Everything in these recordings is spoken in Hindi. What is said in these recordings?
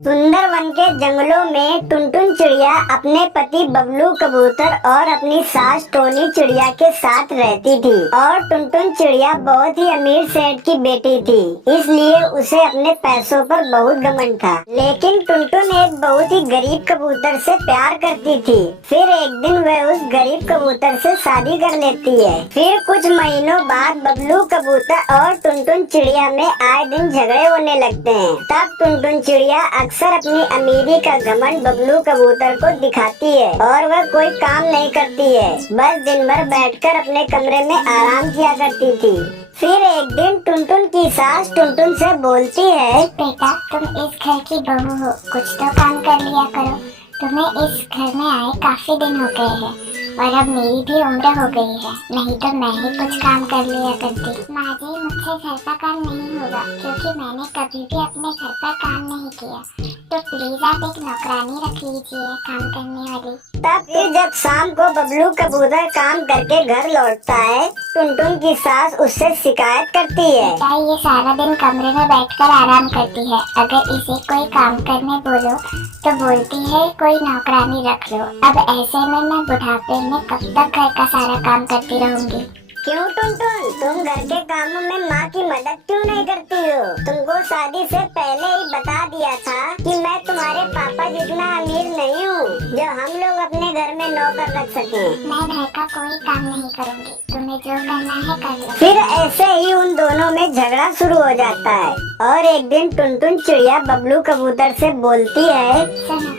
सुंदरवन के जंगलों में टुनटुन चिड़िया अपने पति बबलू कबूतर और अपनी सास टोनी चिड़िया के साथ रहती थी। और टुनटुन चिड़िया बहुत ही अमीर सेठ की बेटी थी, इसलिए उसे अपने पैसों पर बहुत घमंड था। लेकिन टुनटुन एक बहुत ही गरीब कबूतर से प्यार करती थी। फिर एक दिन वह उस गरीब कबूतर से शादी कर लेती है। फिर कुछ महीनों बाद बबलू कबूतर और टुनटुन चिड़िया में आए दिन झगड़े होने लगते हैं। तब टुनटुन चिड़िया अक्सर अपनी अमीरी का घमंड बबलू कबूतर को दिखाती है और वह कोई काम नहीं करती है, बस दिन भर बैठकर अपने कमरे में आराम किया करती थी। फिर एक दिन टुनटुन की सास टुनटुन से बोलती है, बेटा तुम इस घर की बहू हो, कुछ तो काम कर लिया करो। तुम्हें इस घर में आए काफी दिन हो गए हैं और अब मेरी भी उम्र हो गई है, नहीं तो मैं ही कुछ काम कर लिया करती। माँ जी मुझसे घर का काम नहीं होगा क्योंकि मैंने कभी भी अपने घर पर काम नहीं किया, तो प्लीज आप एक नौकरानी रख लीजिए काम करने वाली। तब फिर जब शाम को बबलू कबूतर काम करके घर लौटता है, टुनटुन की सास उससे शिकायत करती है, बेटा ये सारा दिन कमरे में बैठकर आराम करती है, अगर इसे कोई काम करने बोलो तो बोलती है कोई नौकरानी रख लो। अब ऐसे में मैं बुढ़ापे में कब तक घर का सारा काम करती रहूंगी। क्यों टुनटुन, तुम घर के कामों में माँ की मदद क्यों नहीं करती हो? तुमको शादी से पहले ही बता दिया था कि मैं तुम्हारे पापा जितना अमीर नहीं हूँ जो हम लोग अपने घर में नौकर रख सकें। मैं घर का कोई काम नहीं करूंगी, तुम्हें जो करना है कर लो। फिर ऐसे ही उन दोनों में झगड़ा शुरू हो जाता है और एक दिन टुनटुन चिड़िया बबलू कबूतर से बोलती है, सुनो,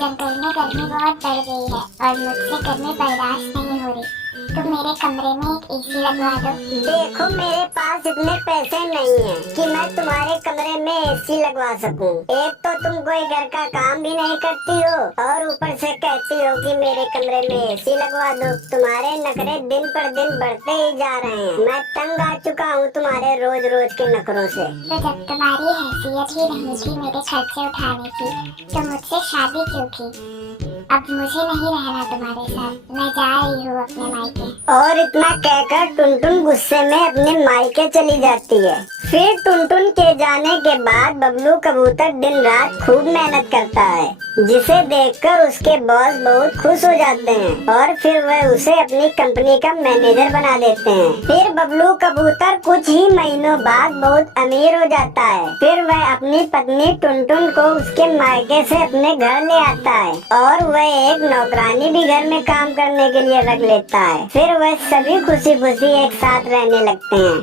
जंगल में गर्मी बहुत बढ़ गई है और मुझसे गर्मी बर्दाश्त नहीं हो रही, तुम मेरे कमरे में एक एसी लगवा दो। देखो मेरे पास इतने पैसे नहीं हैं कि मैं तुम्हारे कमरे में एसी लगवा सकूं। एक तो तुम कोई घर का काम भी नहीं करती हो और ऊपर से कहती हो कि मेरे कमरे में एसी लगवा दो। तुम्हारे नखरे दिन पर दिन बढ़ते ही जा रहे हैं। मैं तंग आ चुका हूँ तुम्हारे रोज रोज के नखरों से। तो जब तुम्हारी हैसियत ही नहीं थी मेरे खर्चे उठाने की, तो मुझसे शादी क्यों की? अब मुझे नहीं रहना तुम्हारे साथ, मैं जा रही हूँ अपने मायके। और इतना कहकर टुनटुन गुस्से में अपने मायके चली जाती है। फिर टुनटुन के जाने के बाद बबलू कबूतर दिन रात खूब मेहनत करता है, जिसे देखकर उसके बॉस बहुत खुश हो जाते हैं और फिर वह उसे अपनी कंपनी का मैनेजर बना देते हैं। फिर बबलू कबूतर कुछ ही महीनों बाद बहुत अमीर हो जाता है। फिर वह अपनी पत्नी टुनटुन को उसके मायके से अपने घर ले आता है और वह एक नौकरानी भी घर में काम करने के लिए रख लेता है। फिर वह सभी खुशी खुशी एक साथ रहने लगते हैं।